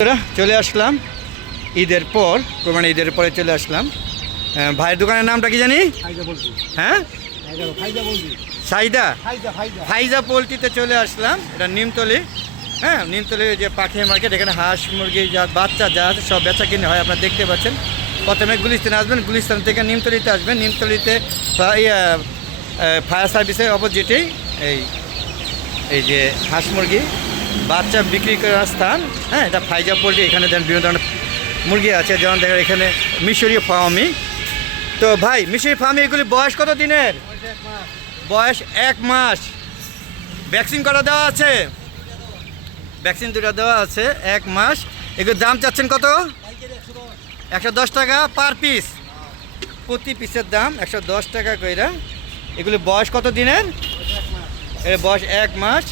চলে আসলাম ঈদের পর, মানে ঈদের পরে চলে আসলাম। ভাইয়ের দোকানের নামটা কি জানি? হ্যাঁ, সাইদা ফাইজা পোলট্রিতে চলে আসলাম। এটা নিমতলি। হ্যাঁ, নিমতলি যে পাখি মার্কেট, এখানে হাঁস মুরগি যা বাচ্চা যা আছে সব বেচা কিনে হয়। আপনারা দেখতে পাচ্ছেন। প্রথমে গুলিস্তানে আসবেন, গুলিস্তান থেকে নিমতলিতে আসবেন। নিমতলিতে ফায়ার সার্ভিসের অপোজিটেই এই যে হাঁস মুরগি বাচ্চা বিক্রি করার স্থান। হ্যাঁ, এটা ফাইজা পোলট্রি। এখানে দেন বিভিন্ন ধরনের মুরগি আছে, যেমন দেখেন এখানে মিশরীয় ফার্মি। তো ভাই, মিশরীয় ফার্মি এগুলি বয়স কত দিনের? বয়স 1 মাস। ভ্যাকসিন করা দেওয়া আছে? ভ্যাকসিন 2টা দেওয়া আছে। 1 মাস। এগুলোর দাম চাচ্ছেন কত? 110 টাকা পার পিস। প্রতি পিসের দাম 110 টাকা কইরা। এগুলি বয়স কত দিনের? এর বয়স 1 মাস,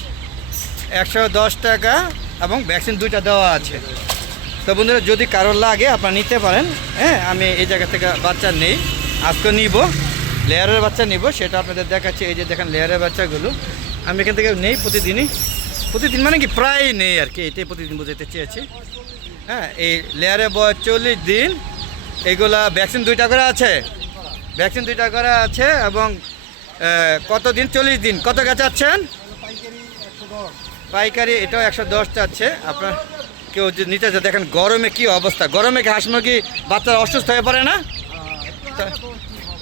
110 টাকা এবং ভ্যাকসিন 2টা দেওয়া আছে। তো বন্ধুরা, যদি কারোর লাগে আপনারা নিতে পারেন। হ্যাঁ, আমি এই জায়গা থেকে বাচ্চা নেই, আজকে নিব লেয়ারের বাচ্চা নিব, সেটা আপনাদের দেখাচ্ছি। এই যে দেখেন লেয়ারের বাচ্চাগুলো আমি এখান থেকে নেই প্রতিদিন মানে কি প্রায় নেই আর কি, এটাই প্রতিদিন বোঝাতে চেয়েছি। হ্যাঁ, এই লেয়ারের বয়স 40 দিন। এইগুলা ভ্যাকসিন 2টা করে আছে, ভ্যাকসিন 2টা করে আছে। এবং কত দিন? 40 দিন। কত গাছ চাচ্ছেন? পাইকারি এটাও 110 চাচ্ছে। আপনার কেউ যদি নিতে চায়, দেখেন গরমে কি অবস্থা। গরমে কি হাঁস মুরগি বাচ্চারা অসুস্থ হয়ে পড়ে না?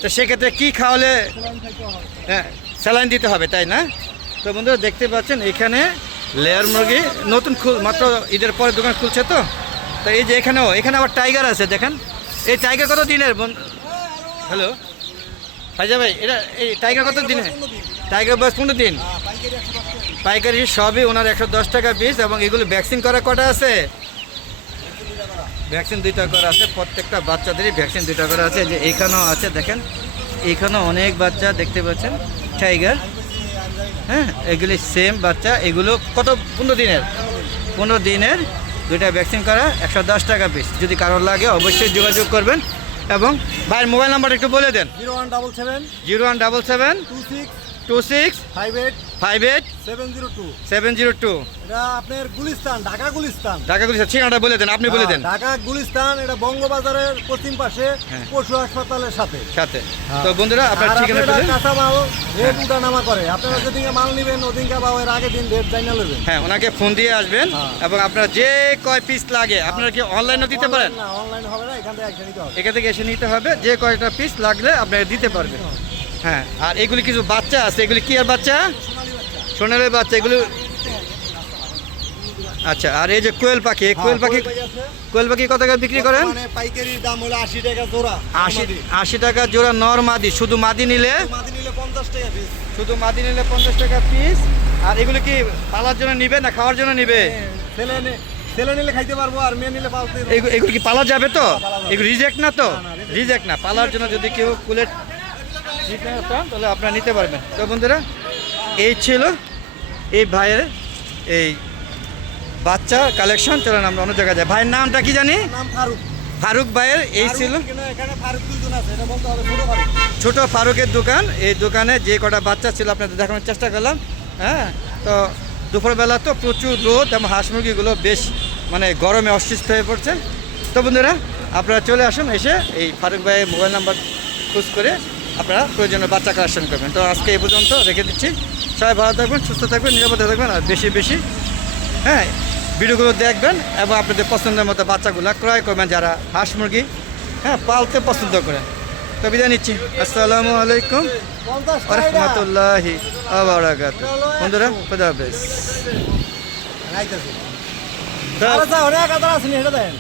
তো সেক্ষেত্রে কী খাওয়ালে? হ্যাঁ, স্যালাইন দিতে হবে, তাই না? তো বন্ধুরা দেখতে পাচ্ছেন এখানে লেয়ার মুরগি নতুন মাত্র ঈদের পরে দোকান খুলছে। তো এই যে এখানে আবার টাইগার আছে, দেখেন। এই টাইগার কত দিনের? হ্যালো ফাইজা ভাই, এটা এই টাইগার কত দিনের? টাইগার বয়স 15 দিন। পাইকারি সবই ওনার 110 টাকা পিস। এবং এগুলো ভ্যাকসিন করা কটা আছে? ভ্যাকসিন 2টা করা আছে। প্রত্যেকটা বাচ্চাদেরই ভ্যাকসিন 2টা করা আছে। যে এখানেও আছে, দেখেন এখানেও অনেক বাচ্চা দেখতে পাচ্ছেন টাইগার। হ্যাঁ, এগুলি সেম বাচ্চা। এগুলো কত? 15 দিনের। 15 দিনের 2টা ভ্যাকসিন করা, 110 টাকা পিস। যদি কারোর লাগে অবশ্যই যোগাযোগ করবেন। এবং ভাইয়ের মোবাইল নাম্বারটা একটু বলে দেন। 0177 26 58 58 702। 702। এটা আপনার গুলিস্তান, ঢাকা গুলিস্তান। ঢাকা গুলিস্তান। ঠিকানাটা বলে দেন, আপনি বলে দেন। ঢাকা গুলিস্তান, এটা বঙ্গবাজারের পশ্চিম পাশে, পশু হাসপাতালের সাথে। তো বন্ধুরা, আপনার ঠিকানাটা বলেন। কাঁচা মাল রেট উঠা নামা করে। আপনারা যেদিনকে মাল নেবেন ওদিনকে বা এর আগের দিন রেট জানিয়ে নেবেন। হ্যাঁ, ওনাকে ফোন দিয়ে আসবেন। এবং আপনার যে কয় পিস লাগে আপনারা কি অনলাইনেও দিতে পারেন? না, অনলাইন হবে না, এখান থেকে এসে নিতে হবে। এখান থেকে এসে নিতে হবে। যে কয়টা পিস লাগলে আপনারা দিতে পারবেন। হ্যাঁ, আর এগুলি কিছু বাচ্চা আছে। এগুলি কি আর বাচ্চা? সোনালি বাচ্চা এগুলো। আচ্ছা, আর এই যে কোয়েল পাখি, কোয়েল পাখি কত টাকা বিক্রি করেন? মানে পাইকারির দাম হলো 80 টাকা জোড়া। 80 টাকা জোড়া নর মাদি। শুধু মাদি নিলে 50 টাকা পিস। শুধু মাদি নিলে 50 টাকা পিস। আর এগুলো কি পালার জন্য নিবে না খাওয়ার জন্য নিবে? ছেলে নিলে খাইতে পারবো, আর মেয়ে নিলে পালতে। এগুলো কি পালা যাবে তো? এগুলো রিজেক্ট না তো? রিজেক্ট না। পালার জন্য যদি কেউ কুলেট নিতে চান তাহলে আপনারা নিতে পারবেন। তো বন্ধুরা, এই ছিল এই ভাইয়ের এই বাচ্চা কালেকশন। চলেন আমরা অন্য জায়গায় যাই। ভাইয়ের নামটা কি জানি? নাম ফারুক। ফারুক ভাইয়ের এই ছিল। এখানে ফারুক দুজন আছে, এটা বলতে হবে ছোট ফারুক। ছোট ফারুকের দোকান। এই দোকানে যে কটা বাচ্চা ছিল আপনাদের দেখানোর চেষ্টা করলাম। হ্যাঁ, তো দুপুরবেলা তো প্রচুর রোদ এবং হাঁস মুরগিগুলো বেশ মানে গরমে অসুস্থ হয়ে পড়ছে। তো বন্ধুরা, আপনারা চলে আসুন, এসে এই ফারুক ভাইয়ের মোবাইল নাম্বার খোঁজ করে আপনারা প্রয়োজনীয় বাচ্চা কালেকশন করবেন। তো আজকে এই পর্যন্ত রেখে দিচ্ছি। সবাই ভালো থাকবেন, সুস্থ থাকবেন, নিরাপদে থাকবেন। আর বেশি হ্যাঁ ভিডিওগুলো দেখবেন এবং আপনাদের পছন্দের মতো বাচ্চাগুলো ক্রয় করবেন যারা হাঁস মুরগি পালতে পছন্দ করেন। তো বিদায় নিচ্ছি। আসসালামু আলাইকুম ওয়া রাহমাতুল্লাহি ওয়া বারাকাতুহু। বন্ধুরা, খোদা হাফেজ। অনেক কথা আছে, এটা দেন।